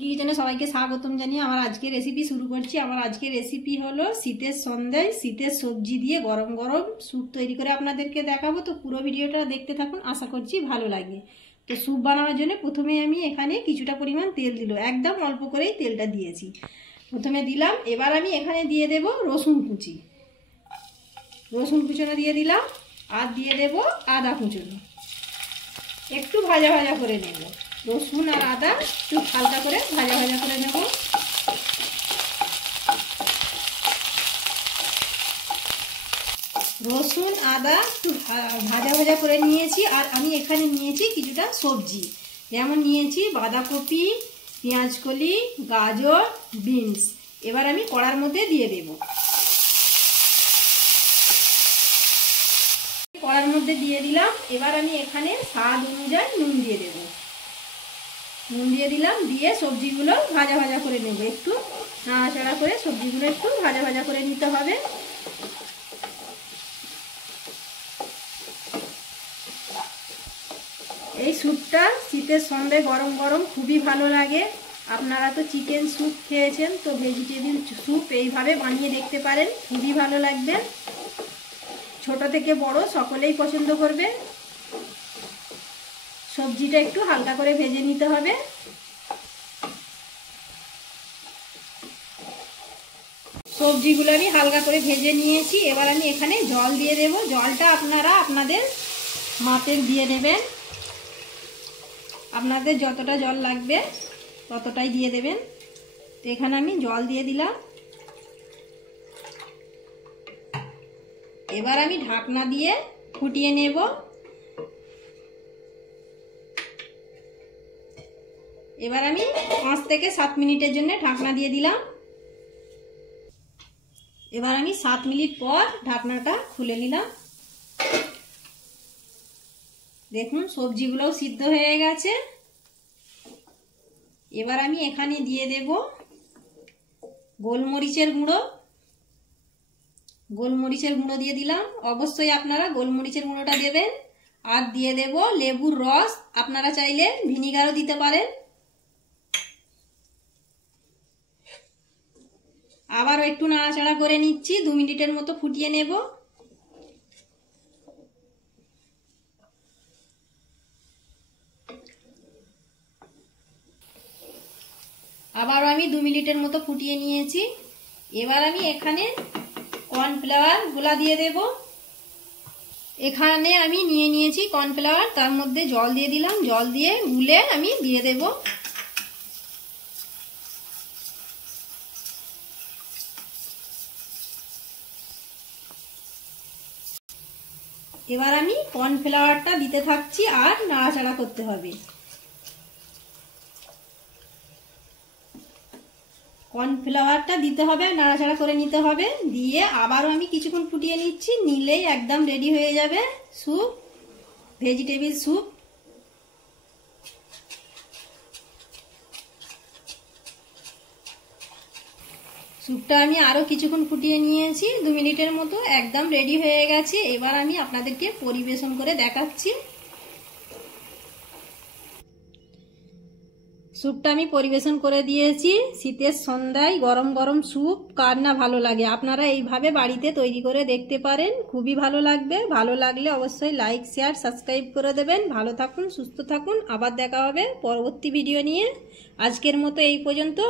কিচেনে সবাইকে স্বাগতম জানিয়ে আমার আজকের রেসিপি শুরু করছি। আমার আজকের রেসিপি হলো শীতের সন্ধ্যায় শীতের সবজি দিয়ে গরম গরম স্যুপ তৈরি করে আপনাদেরকে দেখাবো। তো পুরো ভিডিওটা দেখতে থাকুন, আশা করছি ভালো লাগবে। তো স্যুপ বানানোর জন্য প্রথমে আমি এখানে কিছুটা পরিমাণ তেল দিল, একদম অল্প করেই তেলটা দিয়েছি। প্রথমে দিলাম, এবার আমি এখানে দিয়ে দেব রসুন কুচি, রসুন কুচনো দিয়ে দিলাম, আর দিয়ে দেব আদা কুচনো। একটু ভাজা ভাজা করে নেব, রসুন আর আদা একটু হালকা করে ভাজা ভাজা করে নেব। রসুন আদা একটু ভাজা ভাজা করে নিয়েছি। আর আমি এখানে নিয়েছি কিছুটা সবজি, যেমন নিয়েছি বাঁধাকপি, পেঁয়াজকলি, গাজর, বিনস। এবার আমি কড়ার মধ্যে দিয়ে দেব। কড়ার মধ্যে দিয়ে দিলাম। এবার আমি এখানে স্বাদ অনুযায়ী নুন দিয়ে দেব। নুন দিয়ে দিলাম, দিয়ে সবজিগুলো ভাজা ভাজা করে নেব। একটু নাড়াচাড়া করে সবজিগুলো একটু ভাজা ভাজা করে নিতে হবে। এই স্যুপটা শীতের সন্ধ্যায় গরম গরম খুবই ভালো লাগে। আপনারা তো চিকেন স্যুপ খেয়েছেন, তো ভেজিটেবিল স্যুপ এইভাবে বানিয়ে দেখতে পারেন, খুবই ভালো লাগবে। ছোট থেকে বড় সকলেই পছন্দ করবে। সবজিটা একটু হালকা করে ভেজে নিতে হবে। সবজিগুলো আমি হালকা করে ভেজে নিয়েছি। এবার আমি এখানে জল দিয়ে দেব। জলটা আপনারা আপনাদের মাপের দিয়ে নেবেন, আপনাদের যতটা জল লাগবে ততটাই দিয়ে দেবেন। তো এখানে আমি জল দিয়ে দিলাম। এবার আমি ঢাকনা দিয়ে ফুটিয়ে নেব। এবার আমি 5 থেকে 7 মিনিটের জন্য ঢাকনা দিয়ে দিলাম। এবার আমি 7 মিনিট পর ঢাকনাটা খুলে নিলাম। দেখুন সবজিগুলোও সিদ্ধ হয়ে গেছে। এবার আমি এখানে দিয়ে দেব গোলমরিচের গুঁড়ো। গোলমরিচের গুঁড়ো দিয়ে দিলাম, অবশ্যই আপনারা গোলমরিচের গুঁড়োটা দেবেন। আর দিয়ে দেব লেবুর রস, আপনারা চাইলে ভিনিগারও দিতে পারেন। আবারও একটু নাড়াচাড়া করে নিচ্ছি, 2 মিনিটের মতো ফুটিয়ে নেব। আবারও আমি 2 মিনিটের মতো ফুটিয়ে নিয়েছি। এবার আমি এখানে কর্নফ্লাওয়ার গুলা দিয়ে দেব। এখানে আমি নিয়ে নিয়েছি কর্নফ্লাওয়ার, তার মধ্যে জল দিয়ে দিলাম। জল দিয়ে গুলে আমি দিয়ে দেব। এবার আমি কর্নফ্লাওয়ারটা দিতে থাকছি আর নাড়াচাড়া করতে হবে। কর্নফ্লাওয়ারটা দিতে হবে, নাড়াচাড়া করে নিতে হবে। দিয়ে আবারও আমি কিছুক্ষণ ফুটিয়ে নিচ্ছি, নিলেই একদম রেডি হয়ে যাবে স্যুপ, ভেজিটেবিল স্যুপ। স্যুপটা আমি আরও কিছুক্ষণ ফুটিয়ে নিয়েছি, 2 মিনিটের মতো, একদম রেডি হয়ে গেছে। এবার আমি আপনাদেরকে পরিবেশন করে দেখাচ্ছি। স্যুপটা আমি পরিবেশন করে দিয়েছি। শীতের সন্ধ্যায় গরম গরম স্যুপ কার না ভালো লাগে। আপনারা এইভাবে বাড়িতে তৈরি করে দেখতে পারেন, খুবই ভালো লাগবে। ভালো লাগলে অবশ্যই লাইক, শেয়ার, সাবস্ক্রাইব করে দেবেন। ভালো থাকুন, সুস্থ থাকুন। আবার দেখা হবে পরবর্তী ভিডিও নিয়ে। আজকের মতো এই পর্যন্ত।